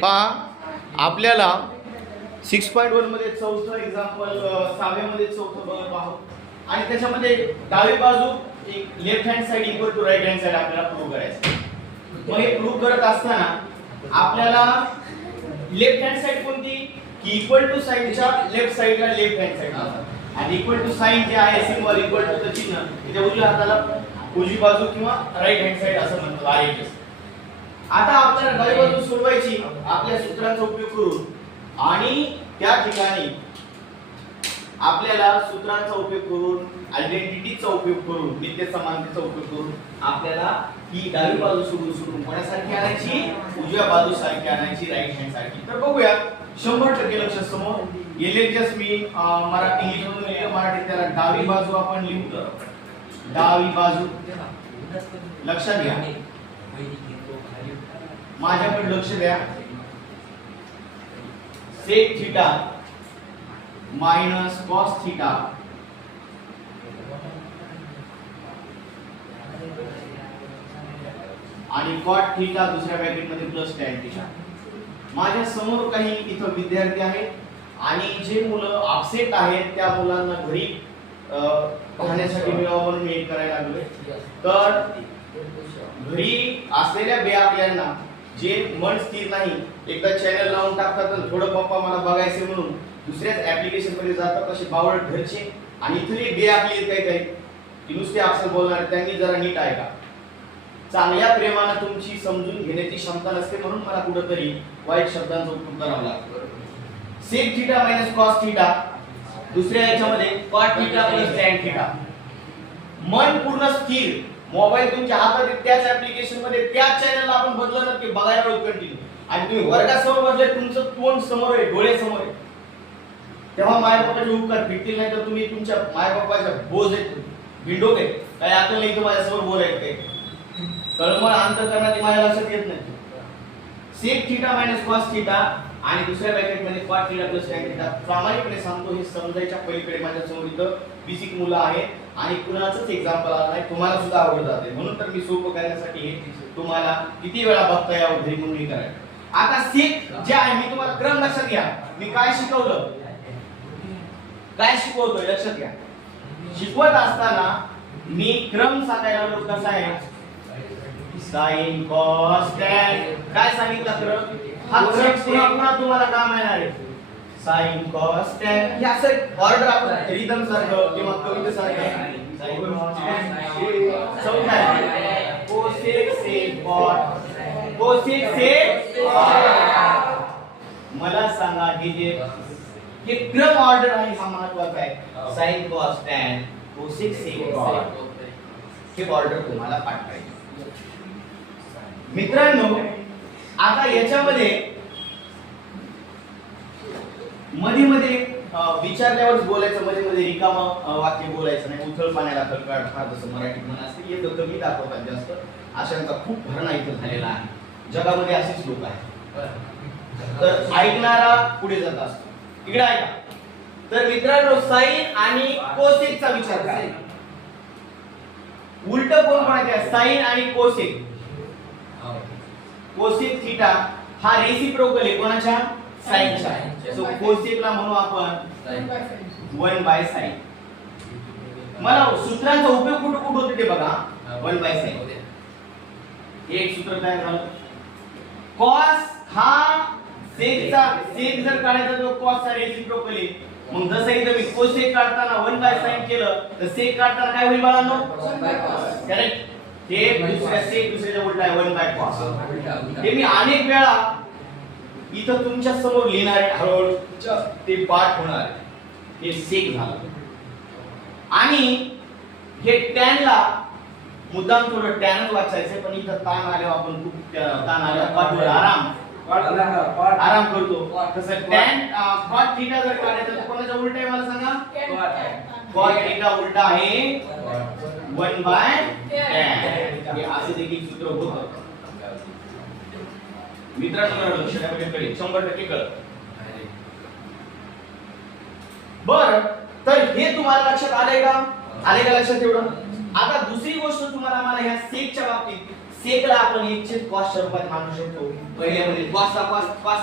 पहा आपल्याला 6.1 मध्ये चौथं एक्झाम्पल, 6व्या मध्ये चौथं बघत आहोत आणि त्याच्यामध्ये डावी बाजू एक left hand side equal to right hand side आपल्याला प्रूव्ह करायचं. मग हे प्रूव्ह करत असताना आपल्याला लेफ्ट हँड साइड कोणती की इक्वल टू साइनच्या लेफ्ट साइडला लेफ्ट हँड साइड आणि इक्वल टू साइन जे आहे सिंबल इक्वल टू चं चिन्ह त्याच्या उजव्या हाताला उजवी बाजू किंवा राईट हँड साइड असं म्हणतो आहे. आता आपल्याला डावी बाजू सोडवायची आपल्या सूत्रांचा उपयोग करून आणि त्या ठिकाणी आपल्याला सूत्रांचा उपयोग करून आयडेंटिटीचा उपयोग करून नित्य समानतेचा उपयोग करून आपल्याला ही डावी बाजू सोडून कोणासारखी आणायची उजव्या बाजू सारखी आणायची राईट हँड सारखी. तर बघूया 100% लक्ष समोर इलेक्ट्रस मी मराठी इंग्लिश मधून लिहिलं मराठीत त्याला डावी बाजू आपण लिहू. डावी बाजू लक्षात घ्या माझ्याकडे लक्ष द्या. Sec theta minus cos theta आणि कॉट थीटा दुसऱ्या ब्रॅकेट मध्ये प्लस टॅन थीटा. माझ्या समोर काही इथं विद्यार्थी आहेत आणि जे मुलं अपसेट आहेत त्या मुलांना घरी पाहण्यासाठी मिळावं म्हणून मी करायला लागलोय. तर घरी असलेल्या बेआकल्यांना जे मन स्थिर नाही एकदा चॅनल लावून टाकतात आणि थोडं पप्पा मला बघायचे म्हणून दुसऱ्याच ऍप्लिकेशन मध्ये जातात असे बावळ घरचे आणि इथले बेआकली काही की नुसते अक्षर बोलणार त्यांनी जरा नीट ऐका. चांगल्या प्रेमाने तुमची समजून घेण्याची क्षमता नसते म्हणून मला कुठेतरी वाईट शब्दांचा उपयोग करावा लागतो. Sec theta minus cos theta दुसऱ्या याच्यामध्ये cot theta plus tan theta. मन पूर्ण स्थिर मोबाईल तुमच्या हातात आहे त्याच ऍप्लिकेशन मध्ये त्याच चॅनलला आपण बदललं ना की बघायला रोज कंटिन्यू आणि तुम्ही वर्गासमोर बसले तुमचं तोंड समोर आहे डोळे समोर आहे तेव्हा मायबापाचे उपकार भेटतील नाही तर तुम्ही तुमच्या मायबापाच्या बोज आहेत विंडो आहे काय अकल नाही माझ्यासमोर बोलायचं काय कळमळ अंतर करण्यात माझ्या लक्षात येत नाही. Sec theta minus cos theta आणि दुसऱ्या ब्रॅकेट मध्ये cot theta plus tan theta. प्रामाणिकपणे सांगतो हे समजायच्या पलीकडे माझ्या समोर इथं बेसिक मुलं आहेत आणि कुणाचंच एक्झाम्पल आलं नाही तुम्हाला सुद्धा आवडत जाते म्हणून तर मी सोपं करण्यासाठी हे तुम्हाला किती वेळा बघता यावं घरी म्हणून मी करायचं. आता सेक जे आहे मी तुम्हाला क्रम लक्षात घ्या मी काय शिकवलं काय शिकवतोय लक्षात घ्या. शिकवत असताना मी क्रम सांगायला लागलो कसा आहे साइन कॉस टॅन काय सांगितलं क्रम हा क्रम पुन्हा तुम्हाला काम येणार आहे. साइन कॉस टॅन हे असं ऑर्डर आपण रिदम सारखं किंवा कविते सारखं cosec sec cot cosec sec मला सांगा हे क्रम ऑर्डर आहे हा महत्त्वाचा आहे. Sine cos tan cosec sec cot हे ऑर्डर तुम्हाला पाठवायचे. मित्रांनो आता याच्यामध्ये मध्ये विचारल्यावर बोलायचं मध्ये रिकामं वाक्य बोलायचं नाही उथळ पाण्याला खळखळ फार जसं मराठीत म्हणा असते येतं कमी दाखवतात जास्त अशांचा खूप भरणा इथं झालेला आहे जगामध्ये असेच लोक आहेत. तर ऐकणारा पुढे जात असतो. इकडे ऐका. तर मित्रांनो साइन आणि कोसेकचा विचार करा. उलट कोण म्हणायचं साइन आणि कोसेक. कोसेक थीटा हा रेसिप्रोकल आहे कोणाच्या साइनचा. सो कोसेकला म्हणू आपण 1/sin. मला सूत्रांचा उपयोग कुठे होतो ते बघा 1/sin. एक सूत्र काय झालं cos हा सेकचा सेक जर काढायचा तो cos चा रेसिप्रोकल आहे मग जसं इथं मी कोसेक काढताना 1/sin केलं तर सेक काढताना काय होईल बाळांनो करेक्ट. हे दुसऱ्या सेक दुसऱ्याच्या उलट आहे 1/cos. हे मी अनेक वेळा इथं तुमच्या समोर लिहिणार आहे हळूहळू ते पाठ होणार आहे. हे सेक झालं आणि हे टॅनला मुद्दाम थोडं टॅनच वाचायचं पण इथं ताण आल्यावर आपण खूप ताण आल्यावर पाठवर आराम करतो. तसं टॅन कॉट थीटा जर काढायचं तर कोणाचा उलट आहे मला सांगा कॉट थीटा उलट आहे 1/tan. हे असे देखील सूत्र होतं. मित्रांनो लक्ष द्या म्हणजे 100% कळत. बर तर हे तुम्हाला लक्षात आले का लक्षात एवढं. आता दुसरी गोष्ट तुम्हाला मला ह्या सेकच्या बाबतीत सेकला आपण 1 cos च्या रूपात मांडू शकतो. पहिल्यामध्ये cos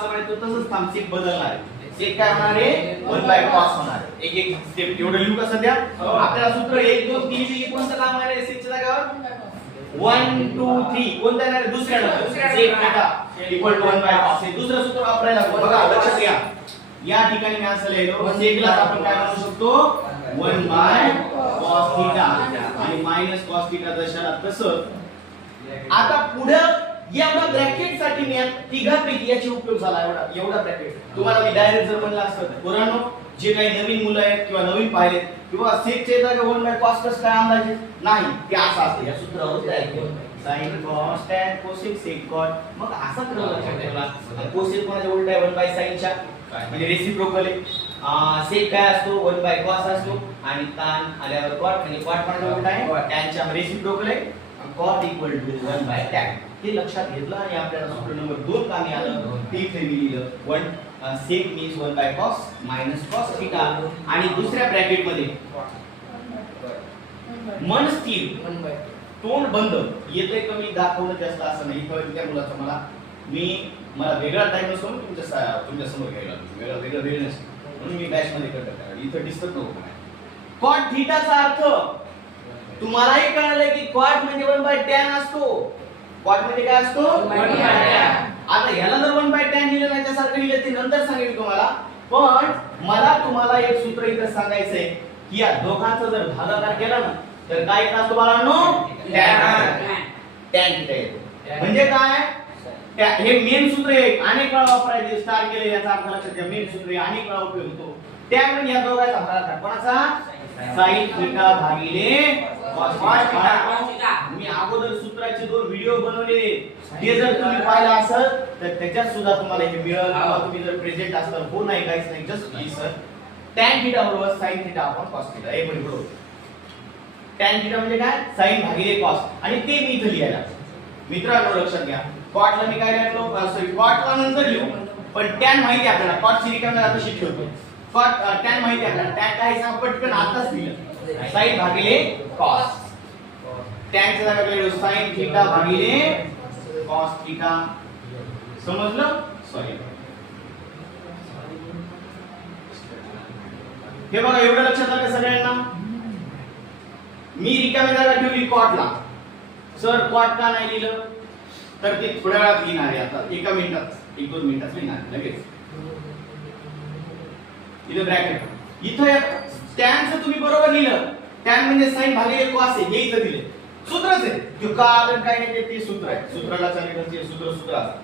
मांडतो तसंच थांब सेक बदलणार. सेक काय होणार आहे 1/cos होणार. एक एक स्टेप एवढं लिहू का सध्या? आपल्याला सूत्र 1 2 3 पैकी कोणतं काम आहे सेकच्या जागेवर 1 2 3 कोणतं येणार दुसऱ्या sec theta equal to 1/cos. हे दुसरं सूत्र वापरायला बघा लक्षात घ्या. या ठिकाणी मी असं लिहिलो सेकला आपण काय म्हणू शकतो 1/cos थीटा आणि -cos थीटा दशाला तसं. आता पुढे एवढा ब्रॅकेट साठी मी तिघापैकी याची उपयोग झाला एवढा ब्रॅकेट. तुम्हाला मी डायरेक्ट जर म्हणलं असतं पुराणो जे काही नवीन मुलं आहेत किंवा नवीन पाहिले किंवा सेकचे जागा 1/cos कसं काय अंदाजे नाही ते असं असतं या सूत्रावरून तयार केलं sin cos tan cosec sec cot. मग असा क्रम लक्षात ठेवला. cosec कोणाच्या उलट आहे 1/sin च्या म्हणजे रेसिप्रोकल आहे. सेक काय असतो 1/cos असतो आणि tan आल्यावर cot आणि cot कोणाच्या उलट आहे tan च्या रेसिप्रोकल आहे. cot equal to 1/tan. हे लक्षात घेतलं आणि आपल्याला सूत्र नंबर 2 कामी आलं. ते इथे मी लिहिलं 1 sec means 1/cos -cos theta आणि दुसऱ्या ब्रॅकेट मध्ये मन स्थिर तोंड बंद येते कमी दाखवणं जास्त असं नाही. इथं त्या मुलाचं मला वेगळा टाइम नसतो तुमच्या समोर घ्यायला वेगळा वेळ नसतो म्हणून मी बॅच मध्ये करतो. इथं डिस्टर्ब नको. cot थीटाचा अर्थ तुम्हालाही कळलं की cot म्हणजे 1/tan असतो. cot म्हणजे काय असतो 1/tan. आता ह्याला जर 1/tan लिहिलं नाही त्यासारखं लिहिलं ते नंतर सांगेल तुम्हाला. पण मला तुम्हाला एक सूत्र इथं सांगायचंय की या दोघांचा जर भागाकार केला ना तर काय येत असतो बाळांनो tan थीटा येतो. म्हणजे काय हे मेन सूत्र आहे अनेक वेळा वापरायचे स्टार केले याचा अर्थ लक्षात घ्या. मेन सूत्र आहे अनेक वेळा उपयोग होतो. tan म्हणजे या दोघांचा भागाकार कोणाचा sin थीटा भागिले cos थीटा. मी अगोदर सूत्राचे 2 व्हिडिओ बनवलेले ते जर तुम्ही पाहिला असेल तर त्याच्यात सुद्धा तुम्हाला हे मिळेल. किंवा तुम्ही जर प्रेझेंट असाल हो नाही काहीच नाही जस्ट लिसन tan थीटा बरोबर sin theta upon cos theta. हे पण बरोबर. tan थीटा म्हणजे काय sin भागिले cos आणि ते मी इथे लिहायला. मित्रांनो लक्षात घ्या cot ला मी काय लिहिलो सॉरी cot ला नंतर लिहू पण tan माहिती आहे आपल्याला. cot ची रिकामी आता शीट ठेवतो. cot tan माहिती आहे आपल्याला. tan काय सांग पटकन आताच लिहिलं sin भागिले cos. tan च्या जागी लिहिलो sin थीटा भागिले cos थीटा. समजलं? सॉरी हे बघा एवढं लक्षात आलं सगळ्यांना. मी रिकामी जागा ठेवली cot ला. सर cot का नाही लिहिलं तर ते थोड्या वेळात लिहिणार आहे. आता 1 मिनिटात 1-2 मिनिटात लिहिणार लगेच. इथे ब्रॅकेट इथे tan चं तुम्ही बरोबर लिहिलं. tan म्हणजे sin भागिले cos आहे हे इथे दिले. सूत्रच आहे. तो का आलं काय नाही ते सूत्र आहे. सूत्राला चालेल ते सूत्र असतं.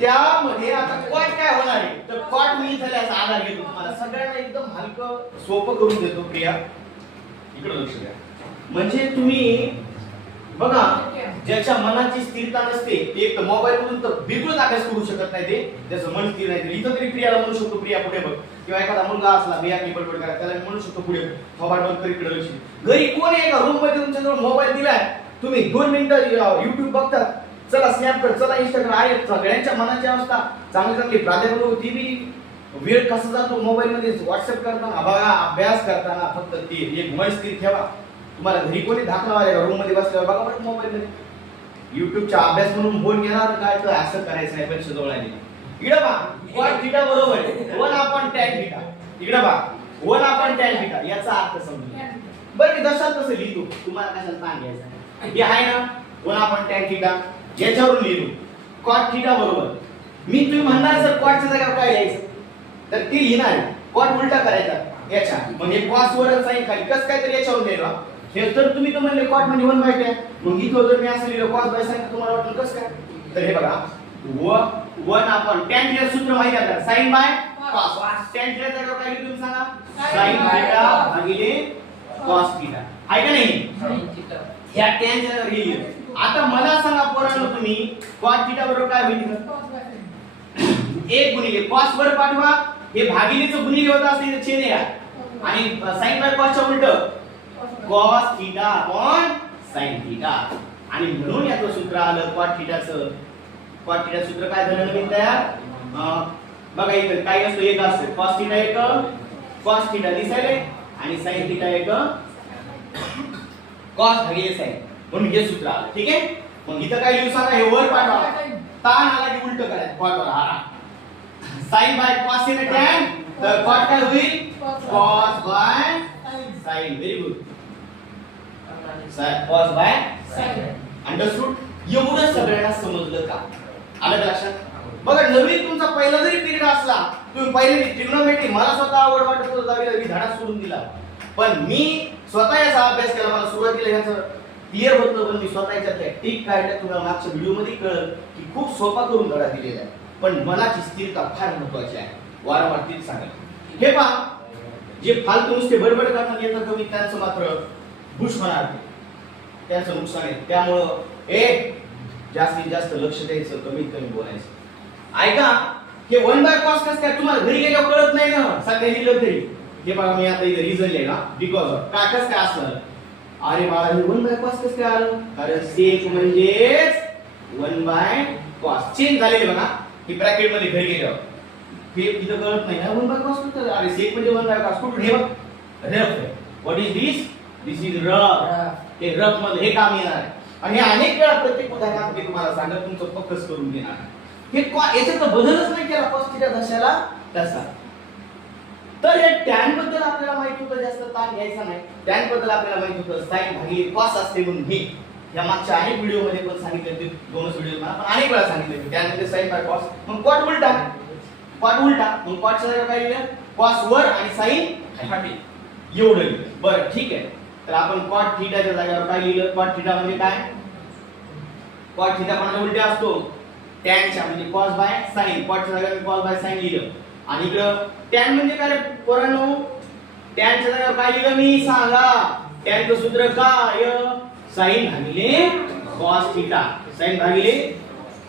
त्यामध्ये आता cot काय होणार आहे तर cot मी इथे याचा आधार घेतो. तुम्हाला सगळ्यांना एकदम हलकं सोपं करून देतो क्रिया. इकडे लक्ष द्या. म्हणजे तुम्ही बघा ज्याच्या मनाची स्थिरता नसते ते एक तर मोबाईल मधून तर बिलकुल अभ्यास करू शकत नाही. ते त्याचं मन स्थिर नाही. इथं तरी प्रियाला म्हणू शकतो प्रिया पुढे बघ किंवा एखादा मुलगा असला बिया की बडबड करा त्याला म्हणू शकतो पुढे मोबाईल बंद कर इकडे लक्ष. घरी कोण आहे का रूम मध्ये तुमच्याजवळ मोबाईल दिलाय तुम्ही 2 मिनिटं YouTube बघतात चला स्नॅपचॅट चला इंस्टाग्राम आहे. सगळ्यांच्या मनाची अवस्था चांगली प्राधान्य ती बी वेळ कसा जातो मोबाईल मध्ये व्हॉट्सअप करताना बघा अभ्यास करताना फक्त ते एक मन स्थिर ठेवा. तुम्हाला घरी कोणी धाकला वाले रूम मध्ये बसल्यावर बघा बरं मोबाईल मध्ये युट्यूबचा अभ्यास म्हणून बोल घेणार काय तर असं करायचं नाही. परीक्षा जवळ आली इकडे बा cot थीटा बरोबर 1/tan थीटा. इकडे बा 1/tan थीटा याचा अर्थ समजून बरं मी दशात कसं लिहितो तुम्हाला कशाला सांगायचं हे आहे ना 1/tan थीटा याच्यावरून लिहिलो cot थीटा बरोबर. मी तुम्ही म्हणणार सर cot च्या जागेवर काय लिहायचं तर ते लिहिणार cot उलटा करायचा याच्या म्हणजे cos वर sin खाली कसं काय तर याच्यावरून लिहिलं. हे तर तुम्ही तर म्हणले cot म्हणजे 1/tan मग इथं जर मी असं लिहिलं cos/sin तुम्हाला वाटलं कसं काय तर हे बघा 1/tan थीटा सूत्र माहिती आहे आपल्याला sin/cos. tan थीटा जागा काय लिहितो तुम्ही सांगा sin थीटा भागिले cos थीटा आहे का नाही. ह्या tan च्या जागा लिहिलं. आता मला सांगा पोरांनो तुम्ही cot थीटा बरोबर काय होईल 1 गुणिले cos वर पाठवा हे भागिलेचं गुणिले होत असते छेद या आणि sin/cos च्या उलट cos theta upon sin theta आणि म्हणून याचं सूत्र आलं cot थीटाचं. cot थीटा सूत्र काय झालं नवीन तयार बघा इथे काय असतो एक असतो cos थीटा एक cos थीटा दिसायले आणि sin थीटा एक cos भागिले sin म्हणून हे सूत्र आलं. ठीक आहे मग इथं काय लिहू सांगा, हे वर पाठवा, ताण आला की उलट करायचं कॉट वर. हा sine by cos in tan, तर कॉट काय होईल, cos by sine. Very good, cos by sine. Understood. एवढं सगळ्यांना समजलं का, आलं का लक्षात? बघा नवीन तुमचा पहिला जरी पिरियड असला, तुम्ही पहिले ट्रिग्नोमेट्री मला स्वतः आवड वाटत होतं दहावीला, मी धडा सोडून दिला, पण मी स्वतः याचा अभ्यास केला. मला सुरुवातीला याचं क्लिअर होत नव्हतं, मी स्वतः याच्यातल्या टिक काढल्या. तुम्हाला मागच्या व्हिडिओ मध्ये कळलं की खूप सोपा करून धडा दिलेला आहे, पण मनाची स्थिरता फार महत्वाची आहे. वारंवार तीच सांगा. हे पहा, जे फालतू नुसते बडबड करतात येतं कमी, त्यांचं मात्र बुश होणार, त्यांचं नुकसान आहे. त्यामुळं जास्तीत जास्त लक्ष द्यायचं, कमीत कमी बोलायचं. ऐका, हे 1/cos कसं काय तुम्हाला घरी गेल्यावर कळत नाही ना, सध्या लिहिलं तरी. हे बघा मी आता इथे रिझन लिहिला, बिकॉज ऑफ काय कसं काय असलं. अरे बाळा, हे 1/cos कसं काय आलं, कारण सेक म्हणजेच 1/cos चेंज झालेले. बघा हे ब्रॅकेट मध्ये घरी गेल्यावर हे इथं कळत नाही ना 1/cos कुठं. अरे सेक म्हणजे 1/cos कुठून, हे बघ rough. What is this, this is rough. हे रफ मध्ये हे काम येणार आहे. आणि हे अनेक वेळा प्रत्येक उदाहरणात मी तुम्हाला सांगत तुमचं फोकस करून देणार. हे याच्यात बदलच नाही केला cos थिटा जशाला तसा. तर हे टॅन बद्दल आपल्याला माहित होतं, जास्त ताण घ्यायचा नाही. टॅन बद्दल आपल्याला माहित होतं साइन भागिले cos असते म्हणून. हे या मागच्या अनेक व्हिडिओ मध्ये पण सांगितलं, ते दोनच व्हिडिओ मला पण अनेक वेळा सांगितलं. टॅन म्हणजे साइन बाय cos. मग cot उलटा, cot उलटा, मग cot च्या जागी काय लिहिलं, cos वर आणि साइन खाली, एवढं लिहिलं. बरं ठीक आहे, तर आपण cot थीटाच्या जागेवर काय लिहिलं, cot थीटा म्हणजे काय, cot थीटा पण उलटा असतो टॅनच्या, म्हणजे cos बाय sin. cot च्या जागेवर cos बाय sin लिहिलं. आणि इकडं टॅन म्हणजे काय पोरांनो, टॅनच्या जागेवर काय लिहिलं मी सांगा, टॅनचं सूत्र काय, sin भागिले cos थीटा, sin भागिले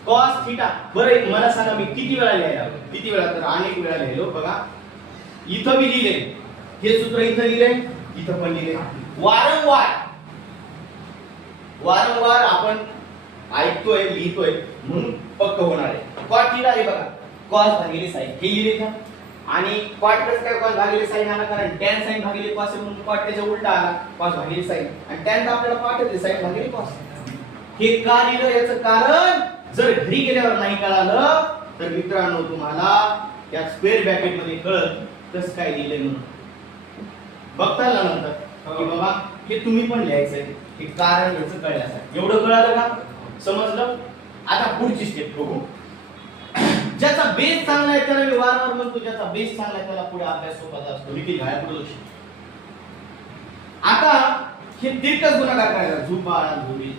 cos थीटा. बरं मला सांगा मी किती वेळा लिहायला, किती वेळा, तर अनेक वेळा लिहिलो. बघा इथं मी लिहिले, हे सूत्र इथं लिहिले, इथं पण लिहिले. वारंवार आपण ऐकतोय, लिहितोय म्हणून पक्क होणार आहे. cot थीटा हे बघा cos भागिले sin हे लिहिले का, आणि cot कसं काय cos भागिले sin आला, कारण tan sin भागिले cos म्हणून cot त्याच्या उलटा आला, cos भागिले sin. आणि tan तर आपल्याला पाठ आहे sin भागिले cos. हे का लिहिलं, याचं कारण जर घरी गेल्यावर नाही कळालं तर मित्रांनो तुम्हाला या स्क्वेअर ब्रॅकेट मध्ये कळत कसं काय लिहिलंय म्हणून. बघता ना नंतर की बाबा हे तुम्ही पण लिहायचंय, हे कारण याचं कळण्यासाठी. एवढं कळालं का, समजलं? आता पुढची स्टेप बघू. ज्याचा बेस चांगला आहे त्याला मी वारंवार म्हणतो, ज्याचा बेस चांगला आहे त्याला पुढे अभ्यास सोपा असतो. निखिल घ्या पुढे लक्ष. आता हे तिरकस गुणाकार करायचा, झुबाळा झुबी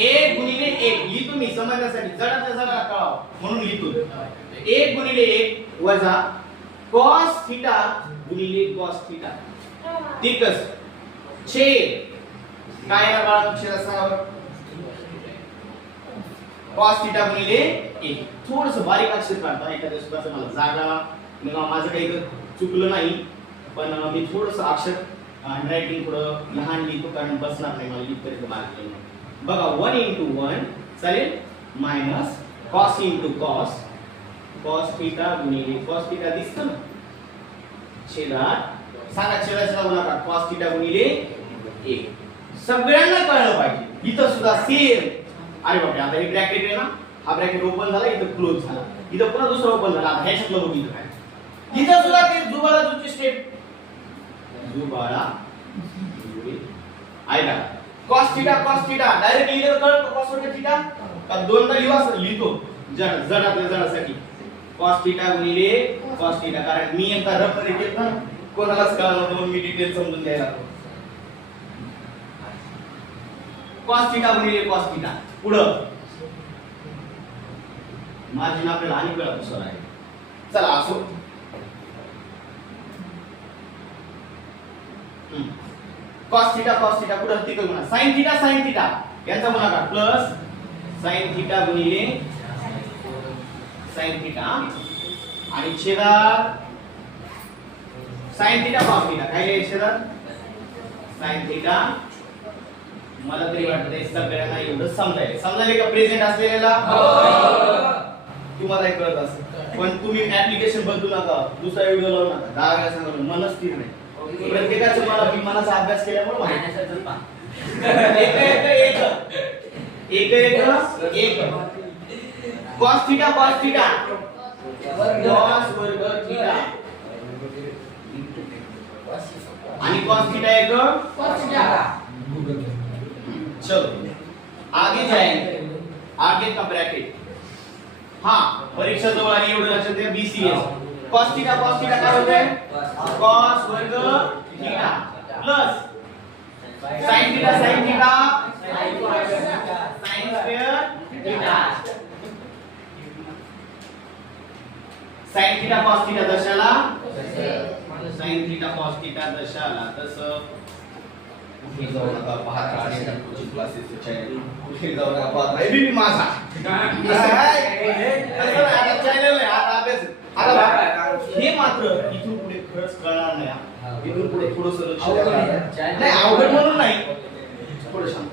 1 गुणिले 1 लिहितो मी समजण्यासाठी, जरा जरा कळावं म्हणून लिहितो. 1 गुणिले 1 वजा cos थीटा गुणिले cos थीटा, तिरकस छेद काय येणार बाळा, छेदात सांगा बरं, cos थीटा गुणिले 1. थोडंसं बारीक अक्षर काढता, एखाद्या सुद्धा मला जागा माझं काही चुकलं नाही, पण मी थोडंसं अक्षर हँडरायटिंग थोडं लहान लिहितो, कारण बसणार नाही मला लिहित मार्क नाही. बघा 1 into 1 चालेल, minus cos into cos, cos theta गुणिले cos थीटा दिसतं ना, छेदात सांगा, छेदाचा गुणाकार cos थीटा गुणिले 1. सगळ्यांना कळलं पाहिजे. इथं सुद्धा सेम. अरे बापरे, आता हे ब्रॅकेट आहे ना, हा ब्रॅकेट ओपन झाला, इथं क्लोज झाला, इथं पुन्हा दुसरा ओपन झाला. आता ह्याच्यातलं बघू इथं काय, इथं सुद्धा ते जुबाळा जुची स्टेप, जुबाळा जुळी. ऐका cos थीटा डायरेक्ट लिहिलं कळलं cos वर थीटा का दोनदा लिहितो जडातल्या जडासाठी, cos थीटा गुणिले cos थीटा, कारण मी एकदा रफ मध्ये केलं ना, कोणालाच कळलं नव्हतं, मी डिटेल समजून द्यायला लागलो. cos थीटा गुणिले cos थीटा. पुढं मार्जिन आपल्याला अनेक वेळा पुसणार आहे. चला असो, cos थीटा पुढं तिकडे गुणा sin थीटा यांचा गुणाकार प्लस sin थीटा गुणिले sin थीटा, आणि छेदात sin थीटा cos थीटा. काय लिहायचं छेदात sin थीटा. मला तरी वाटतंय सगळ्यांना एवढं समजायले का प्रेझेंट असलेला, तुम्हाला कळत असेल. पण तुम्ही ऍप्लिकेशन बदलू नका, दुसरा व्हिडिओ लावू नका, 10 वेळा सांगा, मनच स्थिर नाही. प्रत्येकाचं मला विमानाचा अभ्यास केल्यामुळे एक cos थीटा cos वर्ग थीटा आणि cos थीटा एक चलो आगे जाएंगे, आगे का ब्रैकेट। हाँ परीक्षा जवळ आली एवढं लक्षात ठेवा BCS cos थीटा काय होते cos वर्ग theta plus sin theta sin square theta sin theta cos theta दशाला sin थीटा cos थीटा दशाला तसं कुठे जाऊ नका पाहत राहा कोचिंग क्लासेसचे चॅनल कुठे जाऊ नका पाहत राहा एबीपी माझा आता चॅनल आहे आता अभ्यास आता हे मात्र इथून पुढे खरंच कळणार नाही इथून पुढे थोडंसं लक्ष द्यावं नाही अवघड म्हणून नाही थोडं शांत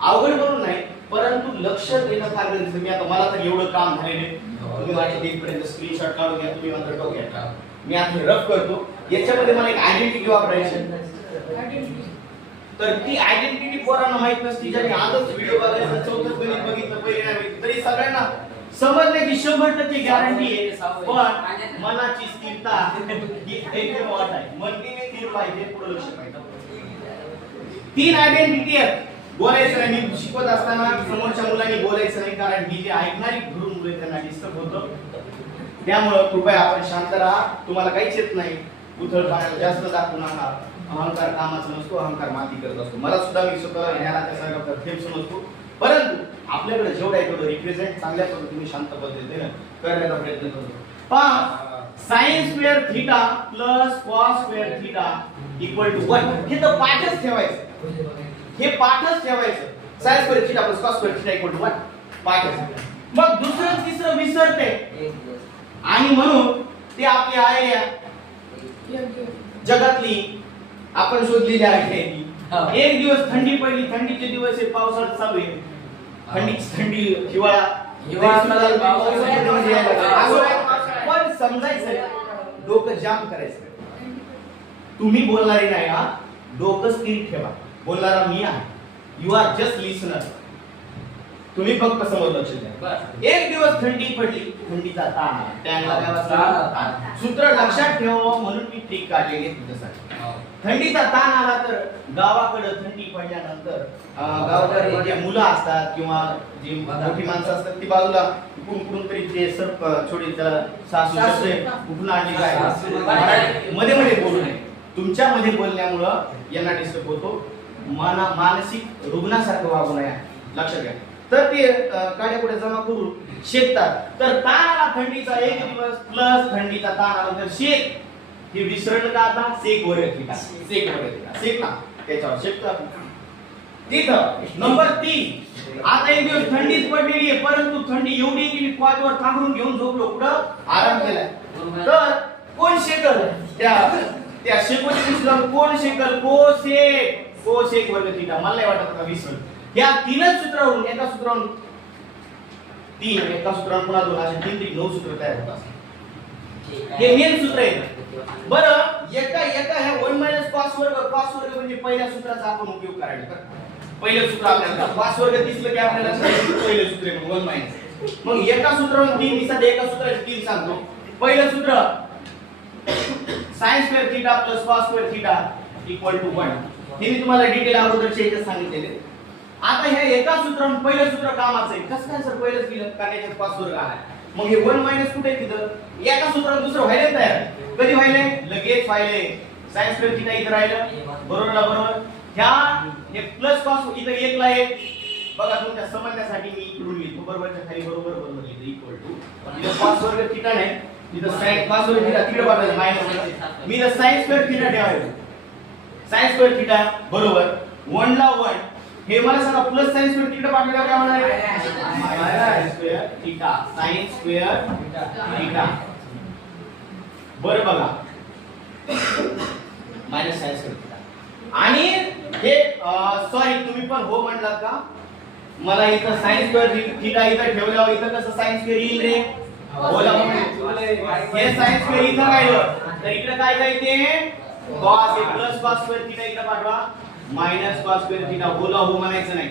अवघड म्हणून नाही परंतु लक्ष देणं फार गरजेचं मी आता मला तर एवढं काम झालेले तुम्ही माझ्या तिथपर्यंत स्क्रीनशॉट काढून घ्या तुम्ही मात्र डोक्यात मी आता हे रफ करतो याच्यामध्ये मला एक आयडेंटिटी वापरायची तर ती आयडेंटिटी पोरांना माहित नसती ज्यांनी आजच व्हिडिओ बघायचा चौथं गणित बघितलं पहिले नाही तरी सगळ्यांना समजण्याची 100% गॅरंटी आहे पण मनाची स्थिरता ही एकदम वाट आहे मन स्थिर पाहिजे पुढे लक्ष पाहिजे 3 आयडेंटिटी आहेत बोलायचं नाही मी शिकवत असताना समोरच्या मुलांनी बोलायचं नाही कारण ही जी ऐकणारी घरून मुले त्यांना डिस्टर्ब होतं त्यामुळे कृपया आपण शांत राहा तुम्हाला काहीच येत नाही उथळपणा जास्त दाखवू नका अहंकार कामाचा नसतो अहंकार माती करत असतो मला सुद्धा मी स्वतः ज्ञानाच्या सगळ्या थेट समजतो परंतु आपल्याकडे जेवढा आहे तेवढं रिप्रेझेंट चांगल्या पद्धतीने शांत पद्धतीने करण्याचा प्रयत्न करतो पहा sin square theta plus cos square theta equal to 1 हे तर पाठच ठेवायचं हे पाठच ठेवायचं sin square theta plus cos square theta equal to 1 पाठच मग दुसरं तिसरं विसरते आणि म्हणून ते आपली आयडिया जगातली आपण शोधलेली आहे एक दिवस थंडी पडली थंडीचे दिवस आहे पावसाळा चालू आहे थंडी हिवाळा पण समजायचं डोकं जाम करायचं तुम्ही बोलणारे नाही हा डोकं स्थिर ठेवा बोलणारा मी आहे यू आर जस्ट लिसनर तुम्ही फक्त समोर लक्ष द्या एक दिवस थंडी पडली थंडीचा ताण त्याला सूत्र लक्षात ठेवा म्हणून मी ट्रिक काढलेली तुझ्यासाठी थंडीचा ताण आला तर गावाकडे थंडी पडल्यानंतर गावाकडे जे मुलं असतात किंवा जी मोठी माणसं असतात ती बाजूला कुठून तरी ते सर्प छोटी सासू कुठून आणली काय मध्ये मध्ये बोलू नये तुमच्या मध्ये बोलल्यामुळं यांना डिस्टर्ब होतो मानसिक रुग्णासारखं वागू नये लक्षात घ्या तर ते काड्या पुढे जमा करून शेकतात तर ताण आला थंडीचा एक दिवस प्लस थंडीचा ताण आला तर शेक हे विसरलं का आता सेक वर्ग थीटा सेक ना त्याच्यावर शेकतो आपण तिथं नंबर 3 आता एक दिवस थंडीच पडलेली आहे परंतु थंडी एवढी की मी कॉजवर थांबून घेऊन झोपलो कुठं आराम केलाय तर कोण शेकल त्या शेकोची विसरलं कोण शेकल को सेक वर्ग थीटा मला नाही वाटत का विसरल या 3च सूत्रावरून एका सूत्रावरून 3 एका सूत्रावरून पुन्हा 2 असे 3 9 सूत्र तयार होतात हे मेन सूत्र आहे बरं एका ह्या 1 cos वर्ग म्हणजे पहिल्या सूत्राचा आपण उपयोग करायचा पहिलं सूत्र आपल्याला cos वर्ग दिसलं की आपल्याला पहिलं सूत्र आहे 1 मग एका सूत्रावरून 3 मी सध्या एका सूत्राचे 3 सांगतो पहिलं सूत्र sin square theta plus cos square theta equal to 1 हे मी तुम्हाला डिटेल अगोदरचे याच्यात सांगितलेले आता ह्या एका सूत्रावरून पहिलं सूत्र कामाचं आहे कसं काय सर पहिलंच दिलं कारण याच्यात cos वर्ग आला मग हे 1 कुठे आहे तिथं एका सूत्रावरून दुसरं व्हायला तयार कधी व्हायले लगेच व्हायले sin स्क्वेअर थीटा इथं राहिलं बरोबर ह्या हे प्लस cos इथं 1 ला 1 बघा तुमच्या समजण्यासाठी मी इकडून लिहितो बरोबरच्या खाली बरोबर लिहितो इक्वल टू इथं cos वर्ग थीटा नाही इथं sin cos वर्ग थीटा तिकडे पाठवायचं मायनस मी इथं sin स्क्वेअर थीटा ठेवायचं sin स्क्वेअर थीटा बरोबर 1 ला 1 हे मला सांगा प्लस sin स्क्वेअर तिकडे पाठवल्यावर काय होणार आहे minus square theta sin square theta बरं बघा मायनस sin स्क्वेअर थीटा आणि हे सॉरी तुम्ही पण हो म्हणलात का मला इथं sin स्क्वेअर थीटा इथं ठेवल्यावर इथं कसं sin स्क्वेअर येईल रे बोला हे sin स्क्वेअर इथं राहिलं तर इकडे काय जाईल cos हे प्लस cos स्क्वेअर थीटा इकडे पाठवा मायनस cos स्क्वेअर थीटा बोला हो म्हणायचं नाही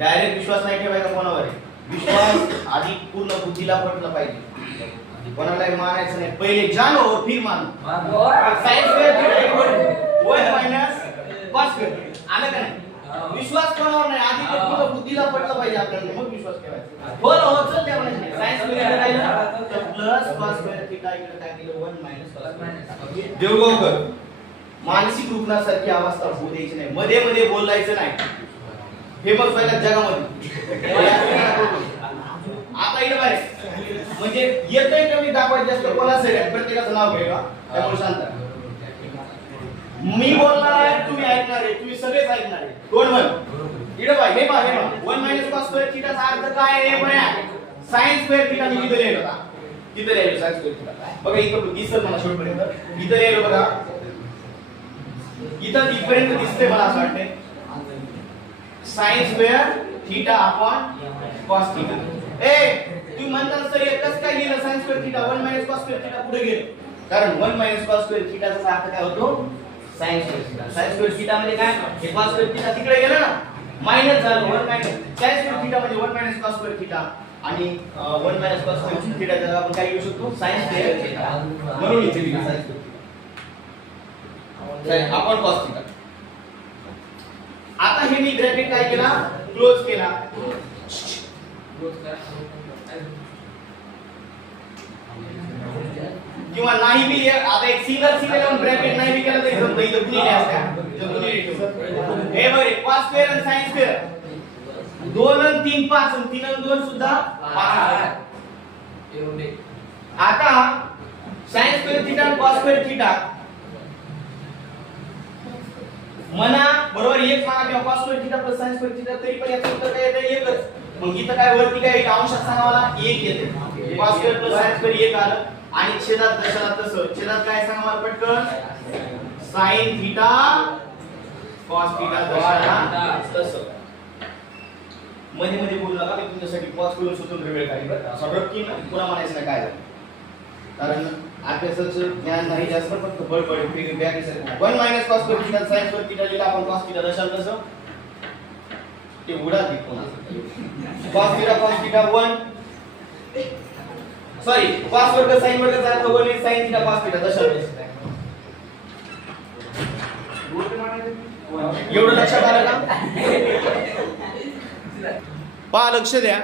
डायरेक्ट विश्वास नाही ठेवायचा कोणावर आहे. विश्वास आधी पूर्ण बुद्धीला पटलं पाहिजे, कोणालाही मानायचं नाही. पहिले जानो और फिर मानो. Sine square 1 minus cos square आलं का नाही. विश्वास कोणावर नाही, आधी ते पूर्ण बुद्धीला पटलं पाहिजे आपल्याला, मग विश्वास ठेवायचा. हो ना, हो चल त्या म्हणायचं. साइन स्क्वेअर राहिलं तर प्लस कॉस स्क्वेअर थिटा इकडे काय केलं 1 मायनस कॉस स्क्वेअर. देवगावकर मानसिक रुग्णासारखी अवस्था होऊ द्यायची नाही, मध्ये मध्ये बोलायचं नाही. फेमस व्हायला जगामध्ये आता इकडे बाहेर म्हणजे येतोय कमी दाखवायचं जास्त कोणाचं आहे, प्रत्येकाचं नाव घ्या का, त्यामुळे शांत. मी बोलणार आहे, तुम्ही ऐकणार आहे, तुम्ही सगळेच ऐकणार आहे. दोन वन इकडे बाय हे बघा, हे बघा 1 मायनस कॉस स्क्वेअर थिटाचा अर्थ काय आहे हे बघा. साइन स्क्वेअर थिटा मी इथे लिहिलं होता, तिथे लिहिलं साइन स्क्वेअर थिटा. बघा इथं दिसेल मला शेवटपर्यंत, इथे लिहिलं बघा, इथं इथपर्यंत दिसतंय मला असं वाटतंय. Sign square theta upon cos theta. तुम्ही म्हणता सर एकच काय गेलं sign square theta 1 minus cos square theta पुढे गेलं, कारण 1 मायनस कॉस स्क्वेअर थीटाचा अर्थ काय होतो sign square theta. Sine square theta म्हणजे काय, हे कॉस स्क्वेअर थीटा तिकडे गेलं ना, मायनस झालं 1 मायनस साइन स्क्वेअर थीटा म्हणजे 1 मायनस कॉस स्क्वेअर थीटा आणि 1 मायनस कॉस स्क्वेअर थीटाचा आपण काय घेऊ शकतो साइन स्क्वेअर थीटा, म्हणून इथे लिहिलं sign square theta upon cos theta. आता हे मी ब्रॅकेट काय केला क्लोज केला, किंवा नाही मी आता एक सिंगल ब्रॅकेट नाही मी केला तरी जमतं. इथं गुणिले असतात, हे बघे कॉस स्क्वेअर आणि साइन स्क्वेअर 2 आणि 3 5 आणि 3 आणि 2 सुद्धा 5. आता साइन स्क्वेअर थीटा आणि कॉस स्क्वेअर थीटा म्हणा बरोबर एक म्हणा किंवा cos square theta plus sign square theta, तरी पण याचं उत्तर काय येतं एकच. मग इथं काय वरती काय अंशात सांगा मला 1 येते, cos square plus sine square 1 आलं. आणि छेदात दशाला तसं, छेदात काय सांगा मला पटकन साइन थीटा कॉस थीटा दशाला तसं. मध्ये मध्ये बोलू नका, मी तुमच्यासाठी पॉज करून स्वतंत्र वेळ काढली बरं. सगळं की पुन्हा म्हणायचं नाही काय झालं, कारण अभ्यासाचं ज्ञान नाही जास्त, फक्त बळबळ figure back 1 minus cos square theta sine square theta लिहिला आपण कॉस थीटा दशाला तसं ते उडा दी पुन्हा कॉस थीटा 1 सॉरी कॉस वर्ग साइन वर्ग चा अर्थ 1 साइन थीटा कॉस थीटा दशाला एवढं लक्षात आलं का? पहा लक्ष द्या.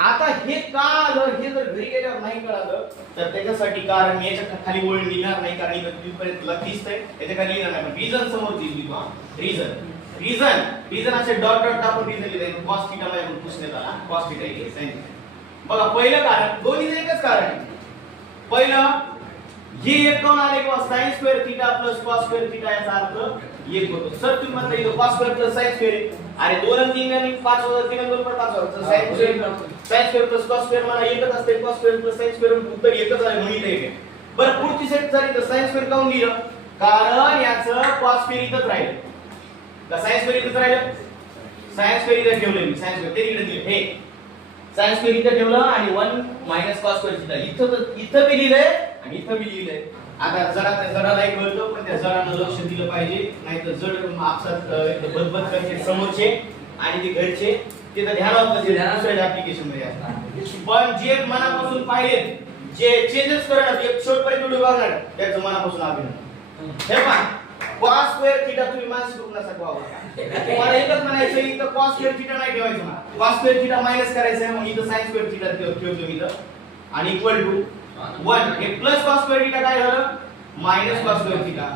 आता हे का आलं हे जर घरी गेल्यावर नाही कळालं तर त्याच्यासाठी कारण मी याच्या खाली ओळ लिहिणार नाही, कारण इथं तिथपर्यंत तुला दिसतंय, याच्या खाली लिहिणार नाही, पण रिझन समोर दिसली. रिझन असे डॉट डॉट टाकून रिझन लिहिलं कॉस थीटा मध्ये आपण पुसण्यात आला कॉस थीटा इथे साइन थीटा. बघा पहिलं कारण दोन्हीचं एकच कारण आहे. पहिलं हे एक कोण आले किंवा sign square theta plus cos square theta याचा अर्थ एक होतो. सर तुम्ही म्हणता इथं cos square plus sine square, अरे 2 आणि 3 आणि 5 होतं, 3 आणि 2 पण 5 होतं. Sine square plus cos square मला एकच असते, cos square plus sine square उत्तर एकच आहे म्हणून इथे एक. बरं पुढची सेट झाली तर साइन स्क्वेअर काऊन लिहिलं, कारण याचं कॉस स्क्वेअर इथंच राहिलं का साइन स्क्वेअर इथंच राहिलं. साइन स्क्वेअर इथे ठेवलं मी, साइन स्क्वेअर ते इकडे दिलं, हे साइन स्क्वेअर इथे ठेवलं आणि 1 मायनस कॉस स्क्वेअर थीटा इथं बी लिहिलंय आणि इथं बी लिहिलंय. आता जराला एक बोलतो, पण त्या जरानं लक्ष दिलं पाहिजे, नाहीतर जड आपसात बदबद करते समोरचे आणि ते घरचे, ते तर ध्यानात नसेल दुसऱ्या ऍप्लिकेशन मध्ये असतात. पण जे मनापासून पाहिजे, जे चेंजेस करणार, जे शेवटपर्यंत व्हिडिओ बघणार, त्याचं मनापासून अभिनंदन. हे पहा कॉस स्क्वेअर थीटा तुम्ही मानसिक रुग्णासाठी वापरा. तुम्हाला एकच म्हणायचं इथं कॉस स्क्वेअर थीटा नाही ठेवायचं ना, कॉस स्क्वेअर थीटा मायनस करायचं आहे, मग इथं साइन स्क्वेअर थीटा ठेवतो मी इथं आणि इक्वल टू 1 हे प्लस कॉस स्क्वेअर थीटा काय झालं मायनस कॉस स्क्वेअर थीटा.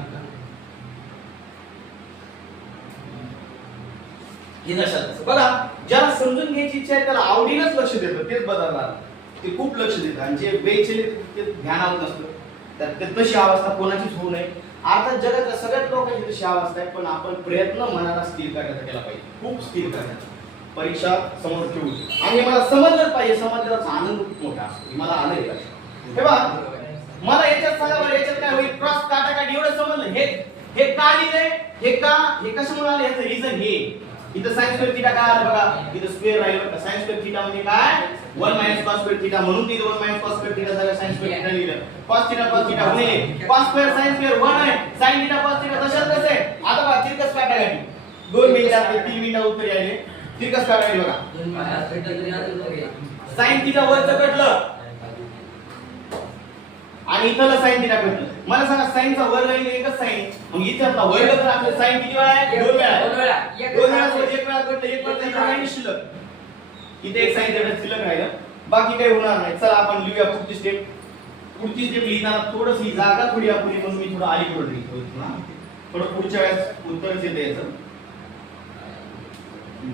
हे लक्षात बघा, ज्याला समजून घ्यायची इच्छा आहे त्याला आवडीनच लक्ष देतं, तेच बदलणार, ते खूप लक्ष देतं. आणि जे बेचले ते ध्यानात नसतं, तर तशी अवस्था कोणाचीच होऊ नये. अर्थात जगातल्या सगळ्याच लोकांची तशी अवस्था आहे, पण आपण प्रयत्न मनाला स्थिर करण्याचा केला पाहिजे, खूप स्थिर करण्याचा. परीक्षा समोर ठेवून आणि मला समजलं पाहिजे, समजल्याचा आनंद खूप मोठा असतो. मला आलं हे बघा, मला याच्यात सांगा बरं, याच्यात काय होईल, क्रॉस काटाकाटी एवढं समजलं. हे का लिहिलंय, हे कशामुळे आलं, याचं रिझन हे. इथं साइन स्क्वेअर थीटा काय आलं बघा, इथं स्क्वेअर राहिलं. साइन स्क्वेअर थीटा म्हणजे काय 1 मायनस कॉस स्क्वेअर थीटा, म्हणून तिथं 1 मायनस कॉस स्क्वेअर थीटा झालं, साइन स्क्वेअर थीटा लिहिलं. कॉस थीटा गुणिले कॉस स्क्वेअर साइन स्क्वेअर 1 आहे, साइन थीटा कॉस थीटा तशाच कसं आहे. आता बघा तिरकस काटाकाटी 2 मिनिटात 3 मिनिटात उत्तर यायले. तिरकस काढायला बघा साइन थीटा वरचं कटलं आणि इथलं साइन थीटा कटलं. मला सांगा साइनचा वर्ग आणि एकच साइन, मग इथला वर्ग तर आपलं साइन किती वेळा आहे? 2 वेळा. 2 वेळा सोबत 1 वेळा कटलं, 1 वेळा इथं राहिलं शिल्लक. इथे एक साइन थीटा शिल्लक राहिलं, बाकी काही होणार नाही. चला आपण लिहूया पुढची स्टेप. पुढची स्टेप लिहिताना थोडंसं ही जागा थोडी आपण म्हणून मी थोडं अलीकडे लिहितो ना, थोडं पुढच्या वेळेस उत्तरच येते याचं.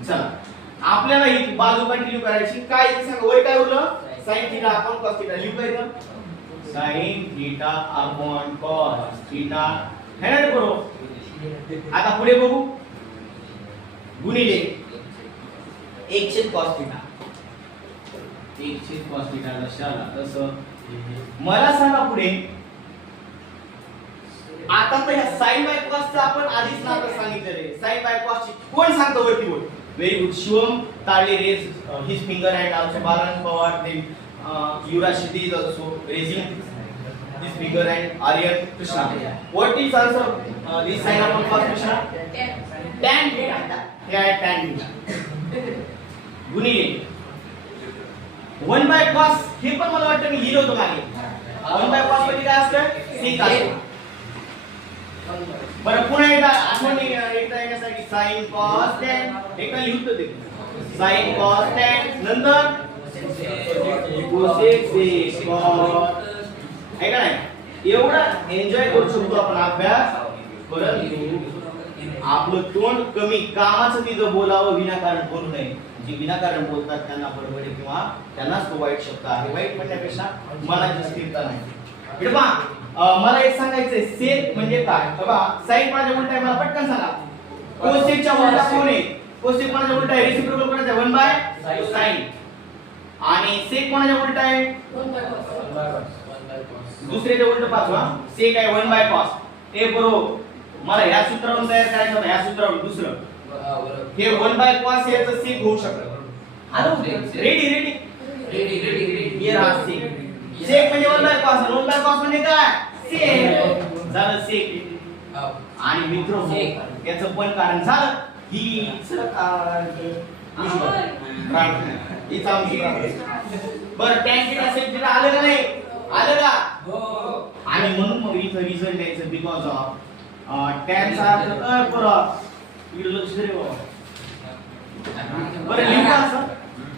चला आपल्याला ही बाजू कंटिन्यू करायची. काय ते सांगा, वय काय उरलं? sin theta upon cos theta. लिहू काय इथं? sin theta upon cos theta है ना रे बरो. आता पुढे बघू, गुणिले 1 cos थीटा. 1 cos थीटा कशाला तसं. मला सांगा पुढे, आता तर ह्या sin बाय cos चं आपण आधीच नातं सांगितलेलं आहे. sin बाय cos ची कोण सांगतो वरती बोल? Very good. Shivam Tale raise his finger and also Balan Pawar they Yuvraj Shinde is also raising his finger and Aryan Krishna. What is answer this sin upon cos Krishna? tan theta. हे आहे tan थीटा गुणिले 1 बाय cos. हे पण मला वाटतं मी लिहिलं होतं मागे. 1 बाय cos म्हणजे काय असतं? sec असतं. बरं पुन्हा एकदा आठवण एकदा येण्यासाठी sin cos tan हे काय लिहितो ते sin cos tan नंतर cosec sec cos आहे का नाही. एवढा एन्जॉय करू शकतो आपण अभ्यास, परंतु आपलं तोंड कमी कामाचं तिथं बोलावं, विनाकारण बोलू नये. जे विनाकारण बोलतात त्यांना बडबड किंवा त्यांनाच तो वाईट शब्द आहे. वाईट म्हणण्यापेक्षा मनाची स्थिरता नाही. इकडे पहा, मला एक सांगायचंय सेक म्हणजे काय. बघा साइन कोणाच्या उलट आहे मला पटकन सांगा. कोसेकच्या उलटा कोण आहे? कोसेक कोणाच्या उलट आहे? रेसिप्रोकल कोणाचा आहे? 1 बाय साइन. आणि सेक कोणाच्या उलट आहे? 1 बाय कॉस. दुसऱ्याच्या उलट पाचवा सेक आहे 1 बाय कॉस. हे बरोबर. मला या सूत्रावरून तयार करायचं होतं, या सूत्रावरून दुसरं हे 1 बाय कॉस याचं सेक होऊ शकतं. आलो रेडी रेडी रेडी रेडी. हे राहा सेक. सेक म्हणजे 1 बाय कॉस. 1 बाय कॉस म्हणजे काय? सेक झालं सेक. आणि मित्र याचं पण कारण झालं ही बरं tan थीटा sec थीटा आलं का नाही? आलं का? हो. आणि म्हणून मग इथं रिझल्ट द्यायचं बिकॉज ऑफ tan चा अर्थ परत इकडे लक्ष दे बाबा. बरं लिहूया असं.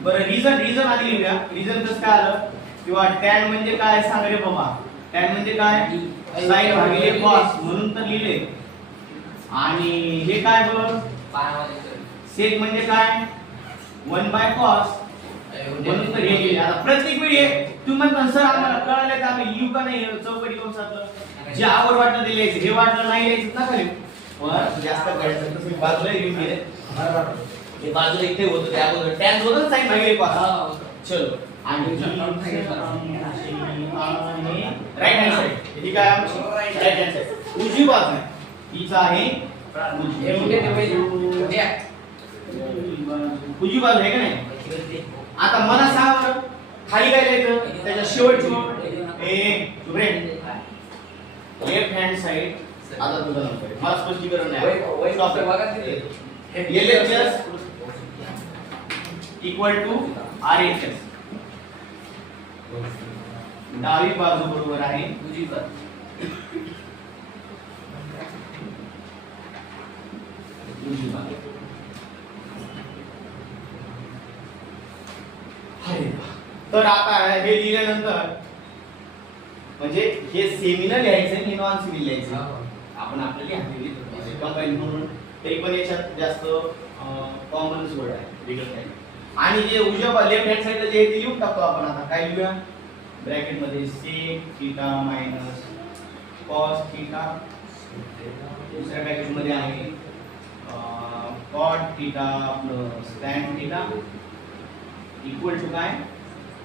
बरं रिझन आधी लिहूया. रिझन कसं काय आलं किंवा tan म्हणजे काय सांग रे बाबा. tan म्हणजे काय? sin भागिले cos म्हणून तर लिहिले. आणि हे काय बरं? sec म्हणजे काय? 1 बाय cos म्हणून तर हे लिहिले. आता प्रत्येक वेळी तुम्ही म्हणता सर आम्हाला कळालं का आम्ही लिहू का नाही चौकडी कंसातलं जे आवड वाटलं ते लिहायचं, हे वाटलं नाही लिहायचं नका लिहू. पण जास्त कळायचं तर तुम्ही बाजूला लिहून गेले. हे बाजूला इथे होतं त्या अगोदर tan होतं sin भागिले cos. चलो आणि राईट हँड साइड ही काय आमची राईट हँड साइड उजवी बाजू आहे. हीच आहे उजवी बाजू आहे का नाही. आता मला सांगा बरं खाली काय लिहायचं त्याच्या शेवटची लेफ्ट हँड साइड. आता तुझा नंबर मला स्पष्टीकरण नाही. Stop LHS equal to RHS. डावी बाजू बरोबर आहे उजवी बाजू. उजवी बाजू. तर आता हे लिहिल्यानंतर म्हणजे हे सेमीला लिहायचं आणि नॉन सेमी लिहायचं. आपण आपल्याला कंबाईन म्हणून तरी पण याच्यात जास्त कॉमनच वर्ड आहे वेगळं काही. आणि जे उजव्या लेफ्ट हँड साइडला जे ते लिहून टाकतो आपण. आता काय लिहूया ब्रॅकेट मध्ये sec theta minus cos theta. दुसऱ्या ब्रॅकेट मध्ये आहे cot theta plus tan theta equal to काय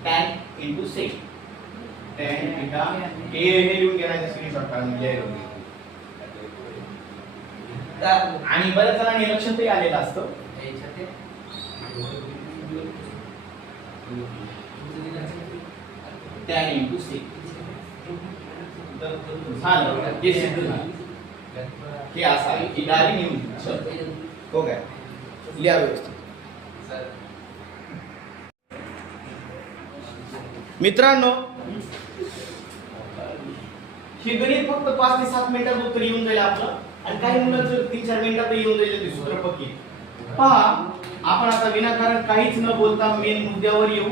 tan into sec. tan theta हे लिहून घ्यायचं स्क्रीनशॉट काढून घ्यायचं. आणि बऱ्याच जणांनी लक्षात तरी आलेलं असतं tan into sec. तर झालं हे सिद्ध झालं. हे असं आहे की डावी नेऊन हो काय लिहा व्यवस्थित. मित्रांनो, हे गणित फक्त 5 ते 7 मिनिटात उत्तर येऊन जाईल आपलं, आणि काही मुलांचं 3-4 मिनिटात येऊन जाईल ते सूत्र पक्की. पहा, आपण आता विनाकारण काहीच न बोलता मेन मुद्द्यावर येऊ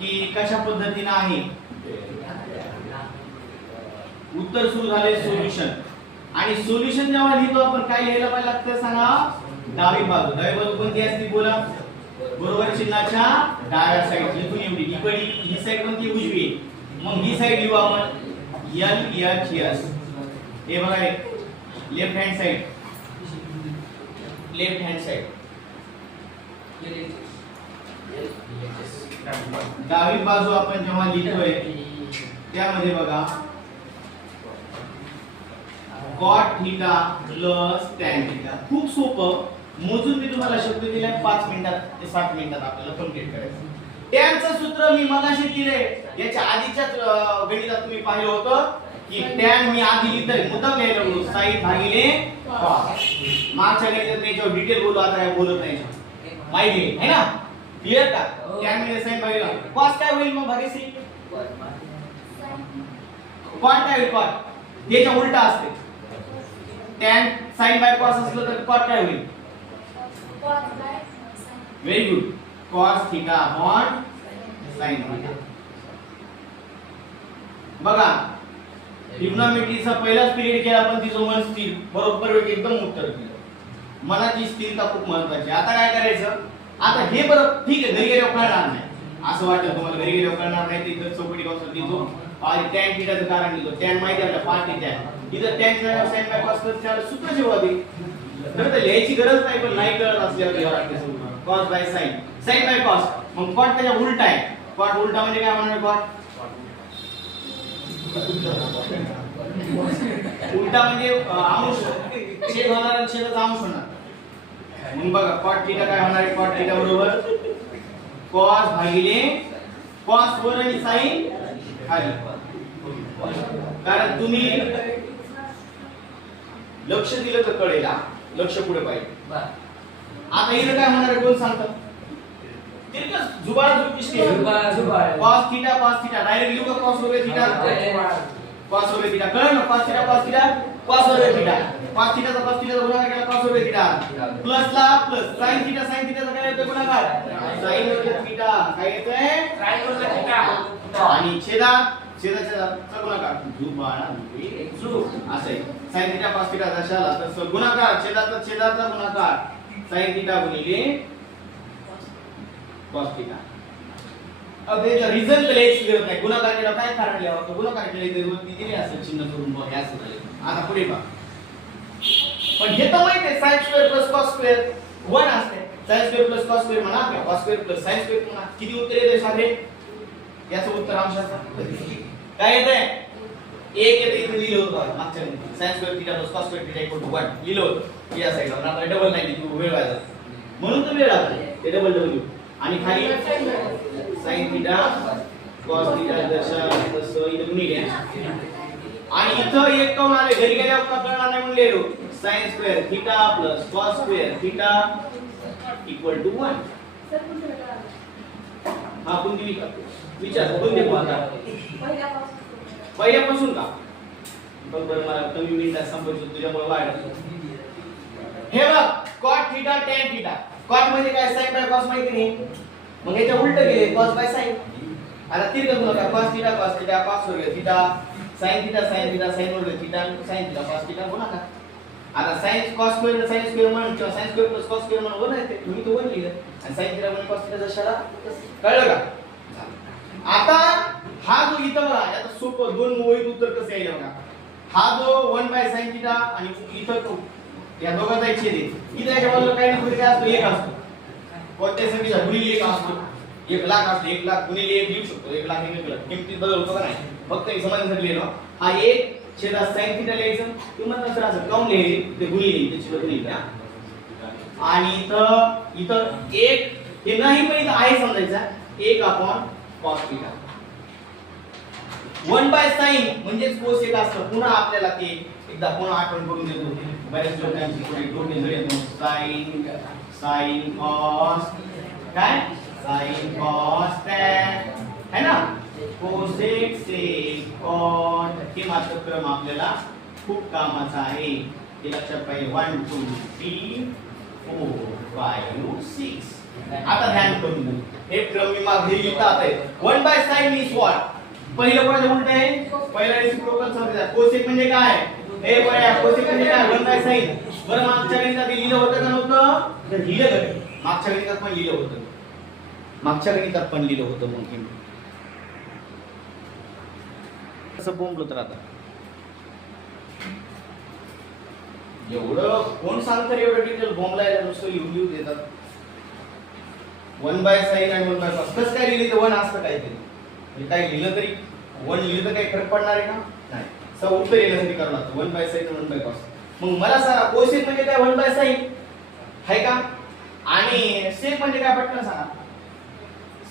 की कशा पद्धतीने आहे. उत्तर सुरू झाले सोल्युशन, आणि सोल्युशन जेव्हा लिहितो आपण काय लिहायला पाहिजे लागतं सांगा? डावी बाजू. डावी बाजू कोणती असते बोला? बरोबर चिन्हाच्या डाव्या साईड. इथून एवढी इकडे ही साईड कोणती? उजवी. मग ही साईड लिहू आपण LHS. हे बघा, left hand side. Left hand side. डावी बाजू आपण जेव्हा लिहितोय त्यामध्ये बघा cot theta plus tan theta. खूप सोपं. मोजून मी तुम्हाला शब्द दिलाय 5 मिनिटात ते 7 मिनिटात आपल्याला कंप्लीट करायचं. टॅनचं सूत्र मी मगाशी दिले. याच्या आधीच्या गणितात तुम्ही पाहिलं होतं की टॅन मी आधी लिहितोय, मुद्दाम लिहायला बोललो, sin भागिले cos. मागच्या गणितात मी याच्यावर डिटेल बोललो, आता काय बोलत नाही. माहिती आहे ना? क्लिअर का? टॅन म्हणजे sin भागिले cos. काय होईल मग भागिले cot? काय होईल cot? याच्या उलटा असते. टॅन sin बाय cos असलं तर cot काय होईल? Very good. cos theta upon sin theta. बघा, ट्रिग्नोमेट्रीचा पहिलाच पिरियड केला आपण, तिचं मन स्थिर बरोबर एकदम उत्तर दिलं. मनाची स्थिरता खूप महत्त्वाची. आता काय करायचं? आता हे बरं ठीक आहे, घरी गेल्यावर कळणार नाही असं वाटतं तुम्हाला. घरी गेल्यावर कळणार नाही, तिथं चौकटी कॉन्सेप्ट लिहितो आणि tan थीटाचं कारण लिहितो. tan माहिती आहे आपल्याला 5 ते tan. इथं tan sin बाय cos तर त्याला सूत्र जेव्हा दे तर लिहायची गरज नाही, पण नाही कळत असल्यावर लिहावं लागतं. cos by sin, sin by cos. मग cot त्याच्या उलटा आहे. cot उलटा म्हणजे काय म्हणणार? cot उलटा म्हणजे अंश. छेद होणार आणि छेदाचा अंश होणार. मग बघा cot थीटा काय होणार आहे? cot थीटा बरोबर cos भागिले cos वर आणि sin खाली. कारण तुम्ही लक्ष दिलं तर कळेल. लक्ष पुढे पाहिजे. आता इथं काय होणार आहे? कोण सांगतं? तिरकस जुबाडा जुबकिष्टी. cos थीटा डायरेक्ट लिहू का? cos वर थीटा cos वर थीटा. कळलं ना? cos थीटा cos वर थीटा. cos थीटाचा गुणाकार केला cos वर थीटा. प्लस ला प्लस sin थीटाचा काय येतो गुणाकार? sin वर थीटा. काय येतोय? sin वर थीटा. आणि छेदाचा गुणाकार जुबाडा जु असं आहे. sin थीटा cos थीटा दशाला तर गुणाकार छेदाचा गुणाकार sin थीटा गुणिले cos थीटा. अब याचा रिझल्ट लिहायची गरज नाही. गुणाकार केला काय कारण लिहावं? तो गुणाकार केला तर वरती दिले असं चिन्ह करून बघ. हे असं झालं. आता पुढे पहा. पण हे तर माहिती आहे sin square plus cos square 1 असते. sin square plus cos square म्हणा किंवा cos square plus sin square म्हणा. किती उत्तर येते साधे? याचं उत्तर अंशाचं काय येतंय? 1 येते. इथे लिहिलं होतं मागच्या sin square theta plus cos square theta 1 लिहिलं होतं या साईडला. आता डबल नाही लिहितो, वेळ व्हायचा म्हणून तर वेळ लागला. ते डबल लिहू. आणि खाली sin थीटा cos थीटा दशा तसं इथं गुणिले. आणि इथं एक काऊन आले? घरी गेल्यावर कळणार नाही म्हणून लिहिलो sin square theta plus cos square theta equal to 1. हा कोणती विचार कोणते बोलता? पहिल्यापासून का? बरोबर. मला कमी मिनिटात संपवतो तुझ्यामुळे वाढत. हे बघ cot theta tan theta. cot म्हणजे काय? sin बाय cos माहिती नाही. मग याच्या उलट गेले cos बाय sin. आता तिरकस गुणाकार cos थीटा cos वर थीटा sin थीटा sin वर theta sin theta cos theta गुणाकार. आता sin cos square sin square म्हणून किंवा sin square plus cos square म्हणून 1 येते. तुम्ही तो 1 लिहिलं आणि sin थीटा म्हणजे cos थीटा दशाला. कळलं का? आता हा जो इथं बघा, आता सोपं 2 ओळीत उत्तर कसं यायला बघा. हा जो 1 बाय sin थीटा आणि इथं तो या दोघांचा छेद आहे. इथं याच्या बाजूला काही नाही काय असतो? 1 असतो. कोणत्या संख्येचा गुणिले 1 असतो? 1 लाख असतो. 1 लाख गुणिले 1 लिहू शकतो. 1 लाख 1 लाख किमतीत बदल होतो का नाही? फक्त एक समजण्यासाठी लिहिलं. हा 1 छेदात sin थीटा लिहायचं. किंवा नंतर असं काऊन लिहायचं? ते गुणिले त्याची गुणिले. आणि इथं 1 हे नाही पण इथं आहे समजायचा 1 upon cos theta. 1 by sin म्हणजेच cos 1 असतं. पुन्हा आपल्याला ते एकदा पुन्हा आठवण करून देतो. बरेच लोकांची थोडी डोके जळेल. sin cos काय? sin cos tan है ना. कोसेक सेक कॉट हे मात्र क्रम आपल्याला खूप कामाचा आहे. हे लक्षात पाहिजे. 1 2 3 4 5 6. आता ध्यान करून घ्या. हे क्रम मी मागे लिहितात आहे. 1/sin is what. पहिलं कोणाचं उलट आहे. पहिला रेसिप्रोकल समजा. कोसेक म्हणजे काय. हे बघा कोसेक म्हणजे काय. 1/sin. बरं मागच्या गणितात लिहिलं होतं का नव्हतं. तर लिहिलं. मागच्या गणितात पण लिहिलं होतं. मग हे कसं बोंबलत राहतं. एवढं कोण सांगतं एवढं डिटेल बोंबलायला. नुसतं लिहून देतात. 1/sin आणि 1/cos कसं काय लिहिलं. 1 असतं काहीतरी म्हणजे काय लिहिलं तरी 1 लिहिलं तर काही फरक पडणार आहे का नाही. उत्तर येण्यासाठी करावं लागतं. 1/sin आणि 1/cos. मग मला सांगा कोसेक म्हणजे काय. 1/sin आहे का. आणि सेक म्हणजे काय पटकन सांगा.